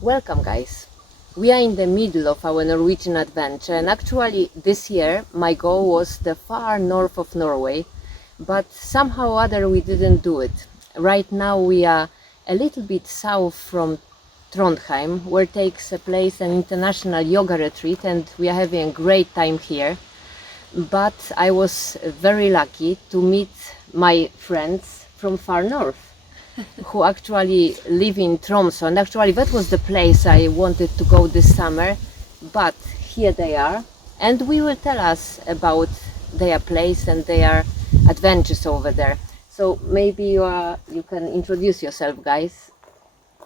Welcome, guys. We are in the middle of our Norwegian adventure, and actually this year my goal was the far north of Norway, but somehow or other we didn't do it. Right now we are a little bit south from Trondheim, where takes place an international yoga retreat, and we are having a great time here. But I was very lucky to meet my friends from far north who actually live in Tromsø, and actually that was the place I wanted to go this summer, but here they are, and we will tell us about their place and their adventures over there. So maybe you can introduce yourself, guys.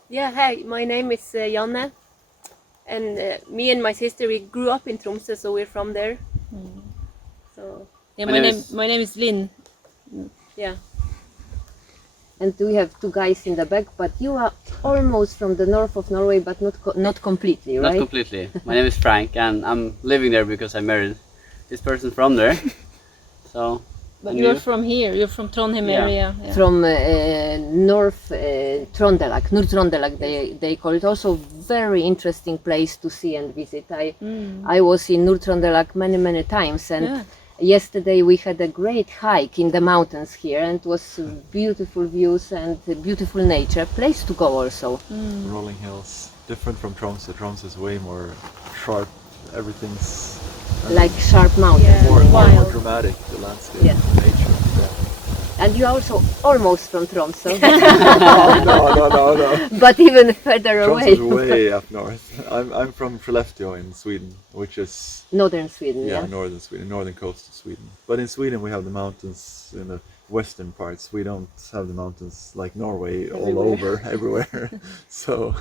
Yeah, hi, my name is Janne, and me and my sister, we grew up in Tromsø, so we're from there. So Yeah, My name is Lynn. yeah, And we have two guys in the back, but you are almost from the north of Norway, but not completely, right? Not completely. My name is Frank, and I'm living there because I married this person from there. So. But and you're you? from here. You're from Trondheim Yeah. area. Yeah. From North Trondelag, Nord-Trondelag they call it. Also very interesting place to see and visit. I was in Nord-Trondelag many times, and Yeah. yesterday we had a great hike in the mountains here, and it was beautiful views and beautiful nature. Place to go also. Rolling hills, different from Tromsø. Tromsø is way more sharp. Everything's Like sharp mountains. Yeah. more Wild. dramatic. The landscape, Yeah. the nature. Yeah. And you are also almost from Tromsø, No. but even further away. Tromsø is way up north. I'm from Skellefteå in Sweden, which is Northern Sweden, yeah, yeah. northern Sweden, northern coast of Sweden. But in Sweden we have the mountains in the western parts. We don't have the mountains like Norway all over everywhere. So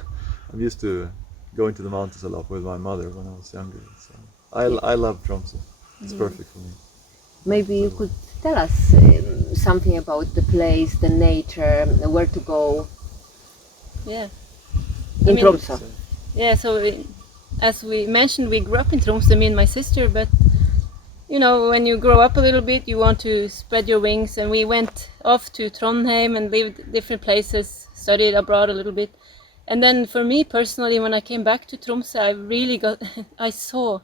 I'm used to going to the mountains a lot with my mother when I was younger. So I love Tromsø. It's perfect for me. Maybe you could tell us something about the place, the nature, where to go Yeah. in mean- Tromsø. Yeah. So, as we mentioned, we grew up in Tromsø, me and my sister. But you know, when you grow up a little bit, you want to spread your wings, and we went off to Trondheim and lived different places, studied abroad a little bit. And then, for me personally, when I came back to Tromsø, I really I saw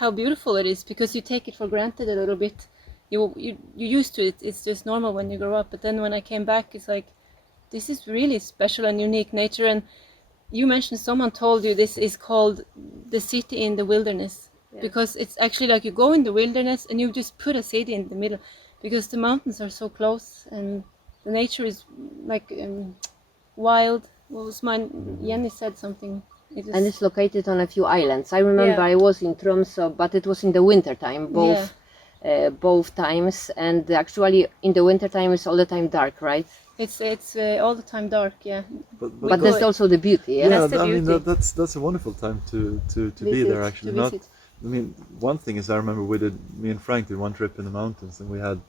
how beautiful it is, because you take it for granted a little bit. You used to it. It's just normal when you grow up. But then when I came back, it's like, this is really special and unique nature. And you mentioned someone told you this is called the city in the wilderness, because it's actually like you go in the wilderness and you just put a city in the middle, because the mountains are so close and the nature is like wild. What was mine? Jenny said something. And it's located on a few islands. I remember I was in Tromsø, but it was in the winter time, both times. And actually, in the winter time, it's all the time dark, right? It's all the time dark, yeah. But that's also the beauty, yeah? Yeah, That's the I mean beauty. that's a wonderful time to be Visit, there actually. to Not, visit. I mean, one thing is I remember me and Frank did one trip in the mountains, and we had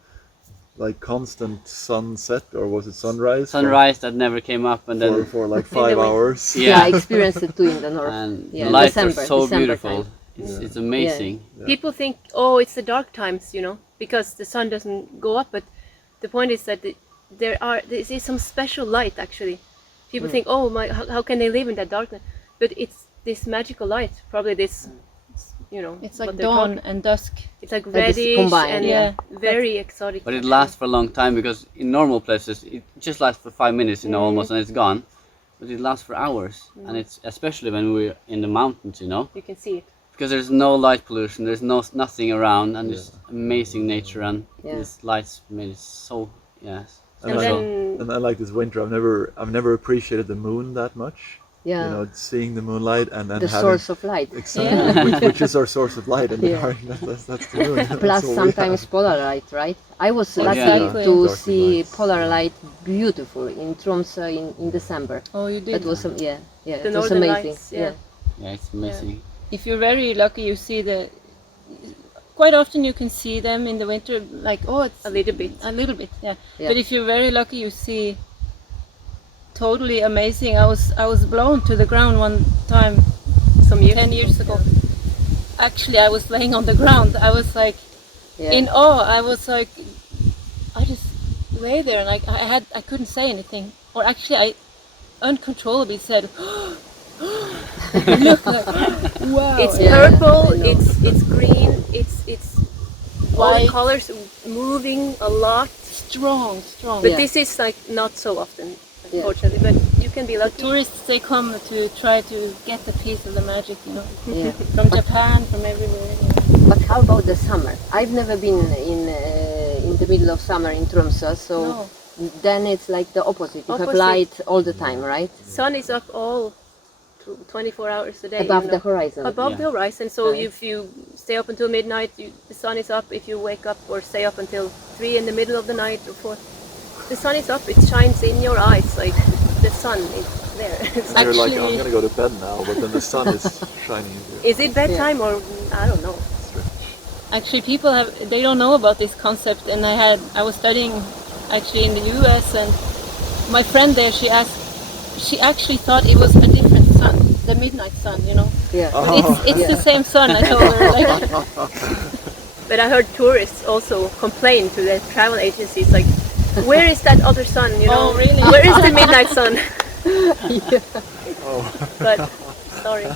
like constant sunset, or was it sunrise? Sunrise that never came up, and then for like 5 hours. Yeah, I experienced it too in the north. and Yeah, the lights December- are so December beautiful. time. It's amazing. people think, oh, it's the dark times, you know, because the sun doesn't go up. But the point is that there is some special light actually. People think, oh my, how can they live in that darkness? But it's this magical light, probably this, you know. It's like what they're dawn talking- and dusk. It's like Like this reddish combined, and yeah. very exotic. But it actually. lasts for a long time, because in normal places it just lasts for 5 minutes, you know, almost, and it's gone. But it lasts for hours, and it's especially when we're in the mountains, you know, You can see it. because there's no light pollution, there's nothing around, and it's amazing nature, and Yeah. this lights made it so yes. And, And I, then- and I like this winter. I've never appreciated the moon that much. Yeah, You know, seeing the moonlight and then the having source of light. exactly which is our source of light in the Yeah. dark. That's the moon. That's Plus all we sometimes have. polar light, right? I was Oh, lucky yeah. to Dark see lights. polar light beautiful in Tromsø in December. Oh, you did. That was yeah, The it was northern amazing. lights, yeah. Yeah, it's amazing. If you're very lucky, you see quite often you can see them in the winter, like, oh, it's A little bit. a little bit, yeah. Yeah. But if you're very lucky, you see totally amazing. I was blown to the ground one time Some years 10 years ago. Actually, I was laying on the ground. I was like Yeah. in awe. I was like, I just lay there, and I couldn't say anything. Or actually, I uncontrollably said, look like, wow. It's Yeah, purple, I know. it's green, it's all the White. colors moving a lot. strong. But Yeah. this is like not so often, Yeah. unfortunately. But you can be lucky. Tourists, they come to try to get a piece of the magic, you know, Yeah. from Japan, from everywhere. You know. But how about the summer? I've never been in the middle of summer in Tromsø, so No. then it's like the opposite. You have Opposite. light all the time, right? Sun is up all 24 hours a day. Above you the know. horizon. Above Yeah. the horizon. So Right. if you stay up until midnight, the sun is up. If you wake up or stay up until 3 in the middle of the night or 4, the sun is up. It shines in your eyes like the sun is there. It's And you're like, Actually- I'm gonna go to bed now, but then the sun is shining into you. is it bedtime or I don't know. Actually, people they don't know about this concept, and I was studying actually in the U.S. and my friend there, she actually thought it was a different sun, the midnight sun, you know. Yeah. But it's the same sun. I told her like, But I heard tourists also complain to the travel agencies like, where is that other sun? You know, Oh, really? Where is the midnight sun? Oh. But sorry. No,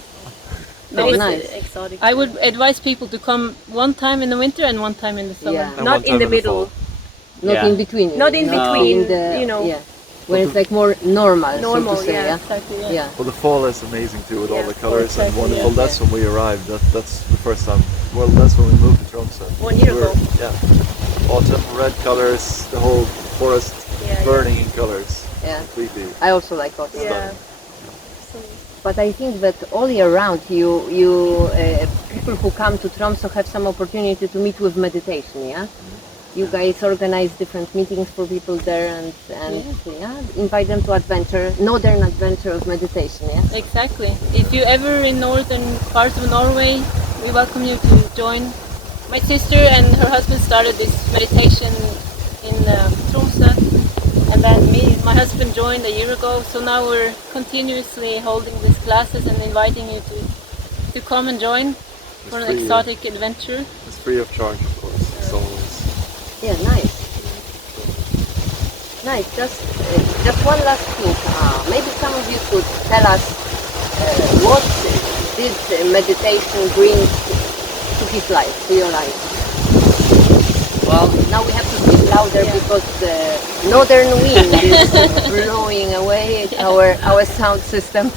But it's nice. exotic. I would advise people to come one time in the winter and one time in the summer. Yeah. And not one in time the in the middle. fall. Not Yeah. in between. you Not in know, between, the- you know. Yeah. When it's like more normal, Normal, so to say, yeah. yeah. Exactly, yeah. Yeah. Well, the fall is amazing too, with all Yeah, the colors and exactly, wonderful. yeah. That's when we arrived. That's the first time. Well, that's when we moved to Tromsø. 1 year ago. Yeah. Autumn, red colors, the whole forest Yeah, burning in colors. Yeah. Completely. I also like autumn. Yeah. But I think that all year round, people who come to Tromsø have some opportunity to meet with meditation. Yeah, you guys organize different meetings for people there, and invite them to northern adventure of meditation. Yeah. Exactly. If you ever in northern parts of Norway, we welcome you to join. My sister and her husband started this meditation in Tromsø, and then my husband joined a year ago. So now we're continuously holding these classes and inviting you to come and join for an free, exotic adventure. It's free of charge, of course. It's always. Yeah, nice. Nice. Just one last thing. Maybe some of you could tell us what did meditation bring to his life, to your life. Well, Now we have to speak louder because the northern wind is blowing away our sound system.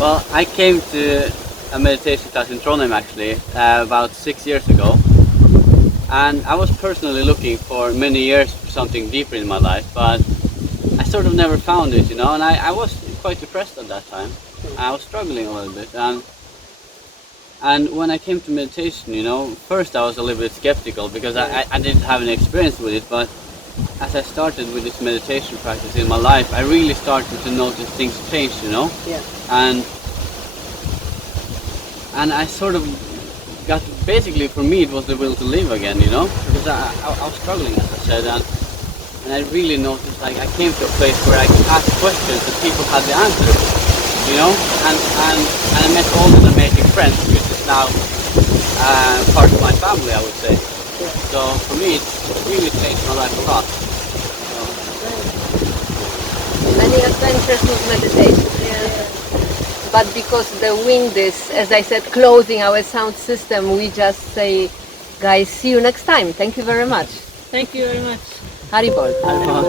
well, I came to a meditation class in Trondheim actually about 6 years ago, and I was personally looking for many years for something deeper in my life, but I sort of never found it, you know, and I was quite depressed at that time. I was struggling a little bit, and when I came to meditation, you know, first I was a little bit skeptical because I didn't have any experience with it, but as I started with this meditation practice in my life, I really started to notice things change, you know, Yeah. and I sort of got, basically for me it was the will to live again, you know, because I was struggling, as I said, and I really noticed, like, I came to a place where I could ask questions and people had the answers, you know, and I met all these amazing friends, which is now part of my family, I would say. Yeah. So for me, it's really changed my life a lot. So, Many adventures with meditation. But because the wind is, as I said, closing our sound system, we just say, guys, see you next time. Thank you very much. Thank you very much. Haribol. uh,